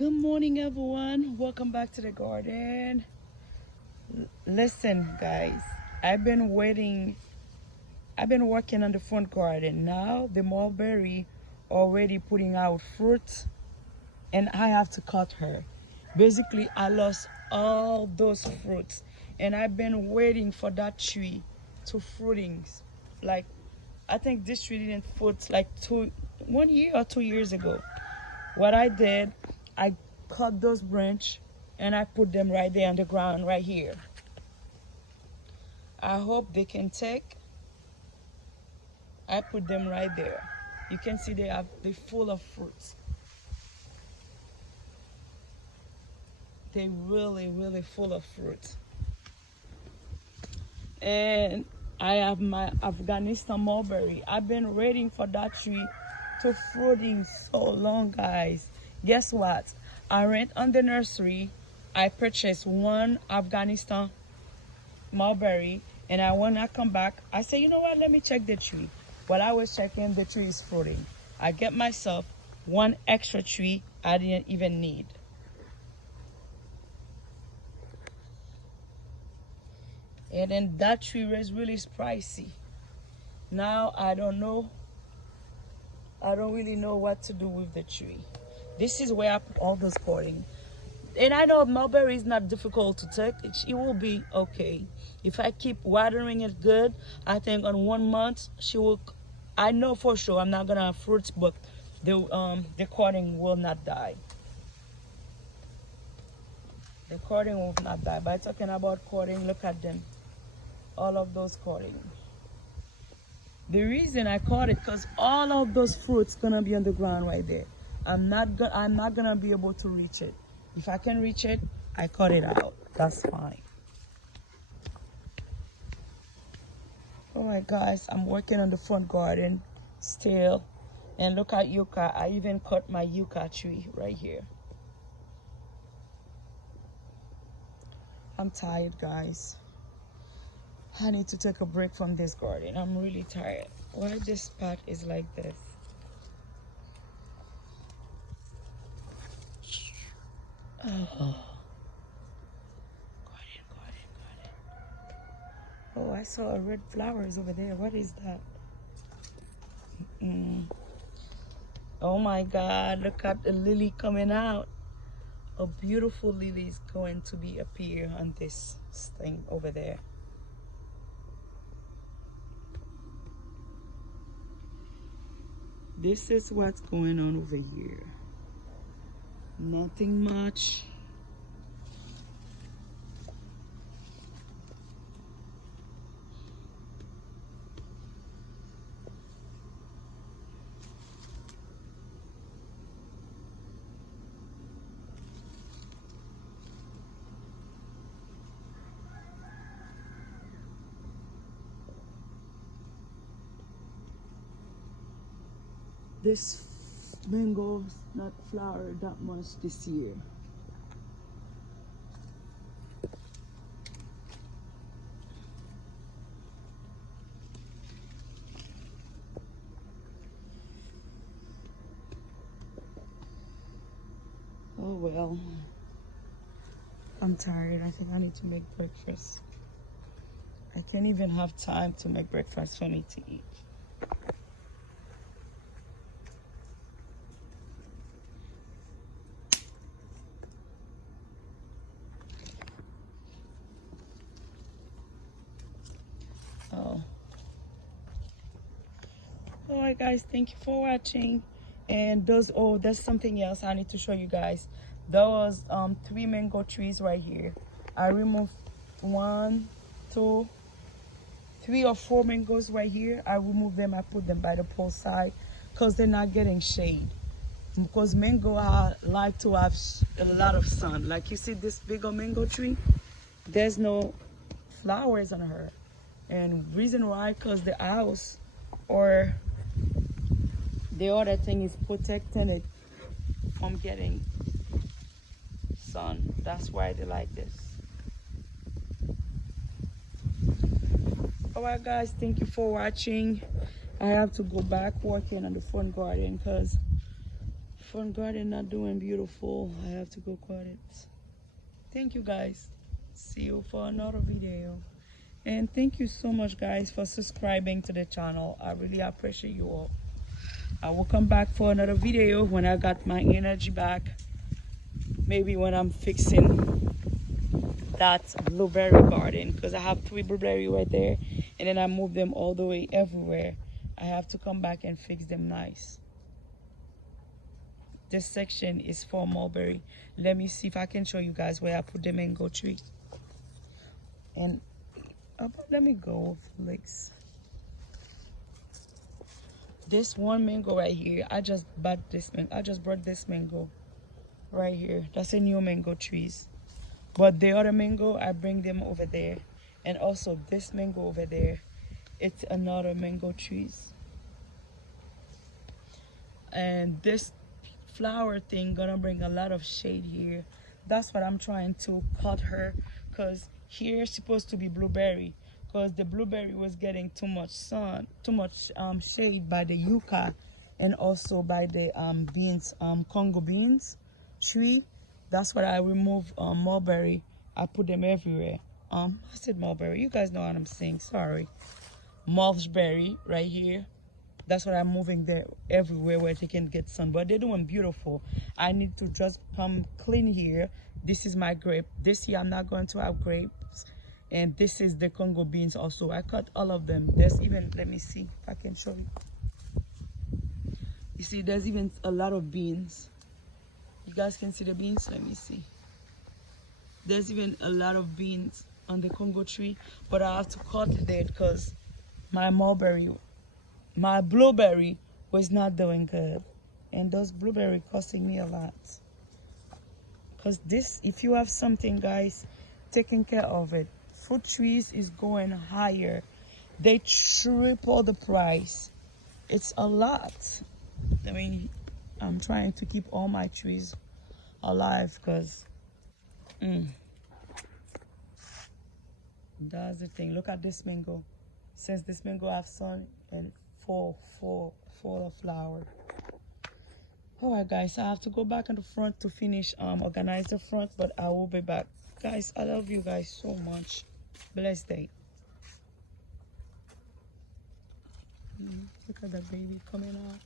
Good morning, everyone. Welcome back to the garden. Listen, guys, I've been waiting. I've been working on the front garden. Now the mulberry already putting out fruit, and I have to cut her. Basically, I lost all those fruits, and I've been waiting for that tree to fruiting. Like, I think this tree didn't fruit like 1 year or 2 years ago. What I did, I cut those branches and I put them right there on the ground right here. I hope they can take. I put them right there. You can see they're full of fruits. They really full of fruit. And I have my Afghanistan mulberry. I've been waiting for that tree to fruiting so long, guys. Guess what? I went on the nursery. I purchased one Afghanistan mulberry, and when I come back, I say, you know what? Let me check the tree. While I was checking, the tree is fruiting. I get myself one extra tree I didn't even need. And then that tree was really pricey. Now I don't know. I don't really know what to do with the tree. This is where I put all those potting. And I know mulberry is not difficult to take. It will be okay. If I keep watering it good, I think on 1 month she will. I know for sure I'm not gonna have fruits, but the cording will not die. The cording will not die. By talking about cording, look at them. All of those cording. The reason I caught it because all of those fruits gonna be on the ground right there. I'm not gonna be able to reach it. If I can reach it, I cut it out. That's fine. Alright guys, I'm working on the front garden still. And look at yucca. I even cut my yucca tree right here. I'm tired, guys. I need to take a break from this garden. I'm really tired. Why this spot is like this? Oh. Garden. Oh, I saw red flowers over there. What is that? Oh my God, look at the lily coming out. A beautiful lily is going to be appear on this thing over there. This is what's going on over here. Nothing much. This mango's not flowered that much this year. Oh well. I'm tired. I think I need to make breakfast. I can't even have time to make breakfast for me to eat. Oh. Alright guys, thank you for watching. And there's something else I need to show you guys. There was 3 mango trees right here. I removed 1, 2, 3 or 4 mangoes right here. I removed them. I put them by the pole side because they're not getting shade. Because mango like to have a lot of sun. Like you see this bigger mango tree, there's no flowers on her. And reason why, because the house or the other thing is protecting it from getting sun. That's why they like this. Alright guys, thank you for watching. I have to go back working on the front garden because Front garden not doing beautiful. I have to go cut it. Thank you guys. See you for another video. And thank you so much guys for subscribing to the channel. I really appreciate you all. I will come back for another video when I got my energy back. Maybe when I'm fixing that blueberry garden, because I have 3 blueberry right there, and then I move them all the way everywhere. I have to come back and fix them nice. This section is for mulberry. Let me see if I can show you guys where I put the mango tree. And let me go with legs. This one mango right here, I just bought this mango. I just brought this mango right here. That's a new mango trees. But the other mango, I bring them over there. And also this mango over there, it's another mango trees. And this flower thing gonna bring a lot of shade here. That's what I'm trying to cut her, because here it's supposed to be blueberry, because the blueberry was getting too much sun, too much shade by the yucca, and also by the beans, Congo beans tree. That's what I remove mulberry. I put them everywhere. I said mulberry, you guys know what I'm saying, sorry. Mulberry right here. That's what I'm moving there everywhere where they can get sun. But they're doing beautiful. I need to just come clean here. This is my grape. This year I'm not going to have grapes. And this is the Congo beans also. I cut all of them. There's even, let me see if I can show you. You see, there's even a lot of beans. You guys can see the beans? Let me see. There's even a lot of beans on the Congo tree. But I have to cut it because my blueberry was not doing good, and those blueberry costing me a lot. Because this, if you have something guys, taking care of it, fruit trees is going higher. They triple the price. It's a lot. I mean, I'm trying to keep all my trees alive because that's the thing. Look at this mango. Since this mango have sun and full of flower. All right guys, I have to go back in the front to finish organize the front, but I will be back. Guys, I love you guys so much. Blessed day. Look at the baby coming out.